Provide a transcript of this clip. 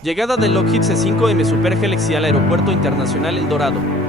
Llegada del Lockheed C5M Super Galaxy al Aeropuerto Internacional El Dorado.